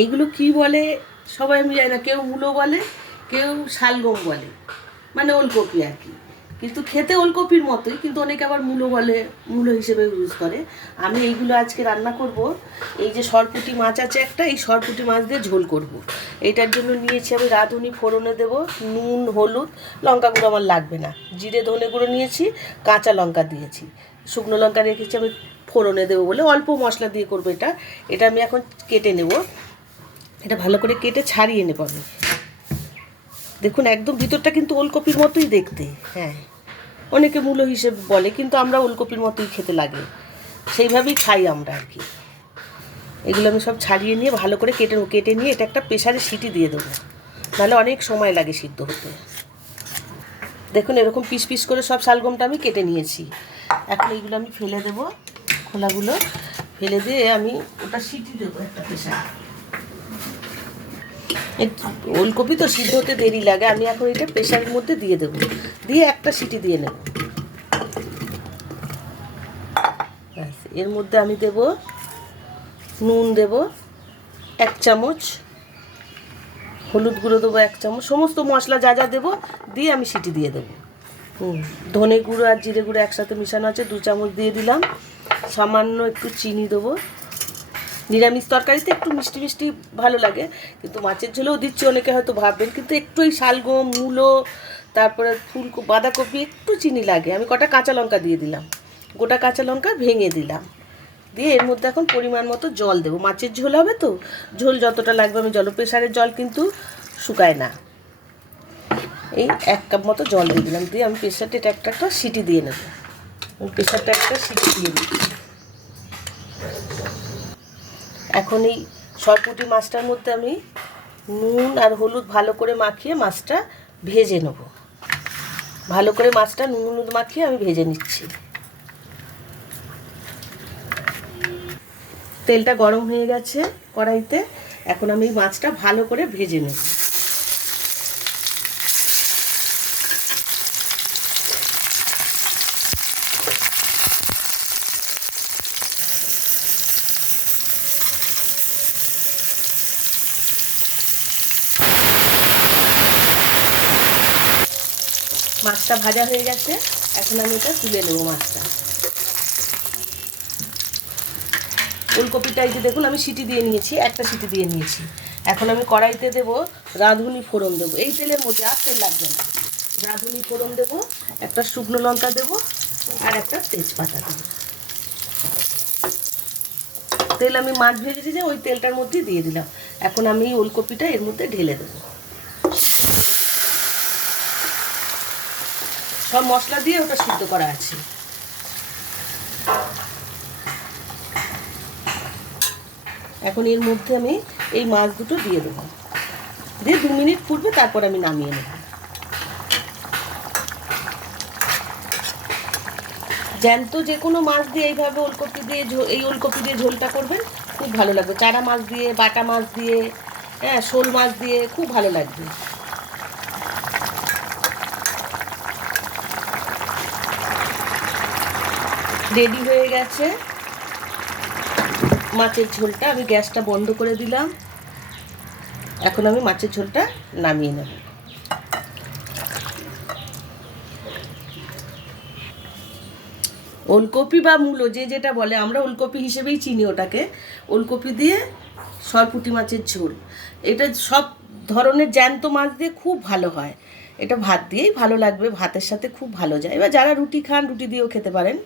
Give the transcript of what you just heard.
এইগুলো কি বলে সবাই আমি জানি না, কেউ মূলো বলে, কেউ শালগম বলে, মানে ওলকপি আর কি। কিন্তু খেতে ওলকপির মতোই, কিন্তু অনেকে আবার মূলো বলে, মূলো হিসেবে ইউজ করে। আমি এইগুলো আজকে রান্না করব। এই যে সরপুঁটি মাছ আছে একটা, এই সরপুঁটি মাছ দিয়ে ঝোল করব। এইটার জন্য নিয়েছি আমি রাঁধুনি ফোড়নে দেবো, নুন, হলুদ, লঙ্কা গুঁড়ো আমার লাগবে না, জিরে ধনে গুঁড়ো নিয়েছি, কাঁচা লঙ্কা দিয়েছি, শুকনো লঙ্কা রেখেছি আমি ফোড়নে দেবো বলে, অল্প মশলা দিয়ে করবো এটা। এটা আমি এখন কেটে নেব, এটা ভালো করে কেটে ছাড়িয়ে নেব আমি। দেখুন একদম ভিতরটা কিন্তু ওলকপির মতোই দেখতে। হ্যাঁ, অনেকে মূলো হিসেবে বলে, কিন্তু আমরা ওলকপির মতোই খেতে লাগে, সেইভাবেই খাই আমরা আর কি। এগুলো আমি সব ছাড়িয়ে নিয়ে ভালো করে কেটে নিয়ে এটা একটা প্রেসারে সিটি দিয়ে দেবো, নাহলে অনেক সময় লাগে সিদ্ধ হতে। দেখুন এরকম পিস পিস করে সব শালগমটা আমি কেটে নিয়েছি। এখন এইগুলো আমি ফেলে দেবো, খোলাগুলো ফেলে দিয়ে আমি ওটা সিটি দেবো একটা প্রেসারে। ওলকপি তো সিদ্ধ হতে দেরি লাগে, আমি এখন এটা প্রেসারের মধ্যে দিয়ে দেবো, দিয়ে একটা সিটি দিয়ে নেব। এর মধ্যে আমি দেব নুন, দেব 1 চামচ, হলুদ গুঁড়ো দেবো 1 চামচ, সমস্ত মশলা যা যা দেবো দিয়ে আমি সিটি দিয়ে দেবো। ধনে গুঁড়ো আর জিরে গুঁড়ো একসাথে মিশানো আছে, 2 চামচ দিয়ে দিলাম। সামান্য একটু চিনি দেবো, নিরামিষ তরকারিতে একটু মিষ্টি মিষ্টি ভালো লাগে, কিন্তু মাছের ঝোলেও দিচ্ছি অনেকে হয়তো ভাববেন, কিন্তু একটু এই শালগম, মূলো, তারপরে বাঁধাকপি, একটু চিনি লাগে। আমি কটা কাঁচা লঙ্কা দিয়ে দিলাম, গোটা কাঁচা লঙ্কা ভেঙে দিলাম, দিয়ে এর মধ্যে এখন পরিমাণ মতো জল দেবো। মাছের ঝোল হবে তো, ঝোল যতটা লাগবে আমি প্রেসারের জল কিন্তু শুকায় না। এই 1 কাপ মতো জল দিয়ে দিলাম, দিয়ে আমি প্রেসারটা এটা একটা সিটি দিয়ে নেব। প্রেসারটা একটা সিটি দিয়ে দিচ্ছি। এখন এই সরপুঁটি মাছটার মধ্যে আমি নুন আর হলুদ ভালো করে মাখিয়ে মাছটা ভেজে নেব। ভালো করে মাছটা নুন হলুদ মাখিয়ে আমি ভেজে নিচ্ছি। তেলটা গরম হয়ে গেছে কড়াইতে, এখন আমি এই মাছটা ভালো করে ভেজে নেব। মাছটা ভাজা হয়ে গেছে, এখন আমি এটা তুলে নেব মাছটা। ওলকপিটা এই যে দেখুন আমি সিটি দিয়ে নিয়েছি, একটা সিটি দিয়ে নিয়েছি। এখন আমি কড়াইতে দেব রাঁধুনি ফোড়ন দেবো, এই তেলের মধ্যে আর তেল লাগবে না। রাঁধুনি ফোড়ন দেবো, একটা শুকনো লঙ্কা দেবো আর একটা তেজপাতা দেবো। তেল আমি মাছ ভেজেছি যে ওই তেলটার মধ্যে দিয়ে দিলাম। এখন আমি ওলকপিটা এর মধ্যে ঢেলে দেবো। সব মশলা দিয়ে ওটা সিদ্ধ করা আছে। এখন এর মধ্যে আমি এই মাছ দুটো দিয়ে দেবো, দিয়ে 2 মিনিট ফুটবে, তারপর আমি নামিয়ে নেব। জ্যান্ত যে কোনো মাছ দিয়ে এইভাবে ওলকপি দিয়ে ঝোলটা করবেন, খুব ভালো লাগবে। চারা মাছ দিয়ে, বাটা মাছ দিয়ে, হ্যাঁ, শোল মাছ দিয়ে খুব ভালো লাগবে। রেডি হয়ে গেছে মাছের ঝোলটা, আমি গ্যাসটা বন্ধ করে দিলাম। এখন আমি মাছের ঝোলটা নামিয়ে নেব। ওলকপি বা মূলো যে যেটা বলে, আমরা ওলকপি হিসেবেই চিনি ওটাকে। ওলকপি দিয়ে সরপুঁটি মাছের ঝোল, এটা সব ধরনের জ্যান্ত মাছ দিয়ে খুব ভালো হয়। এটা ভাত দিয়েই ভালো লাগবে, ভাতের সাথে খুব ভালো যায়। এবার যারা রুটি খান, রুটি দিয়েও খেতে পারেন।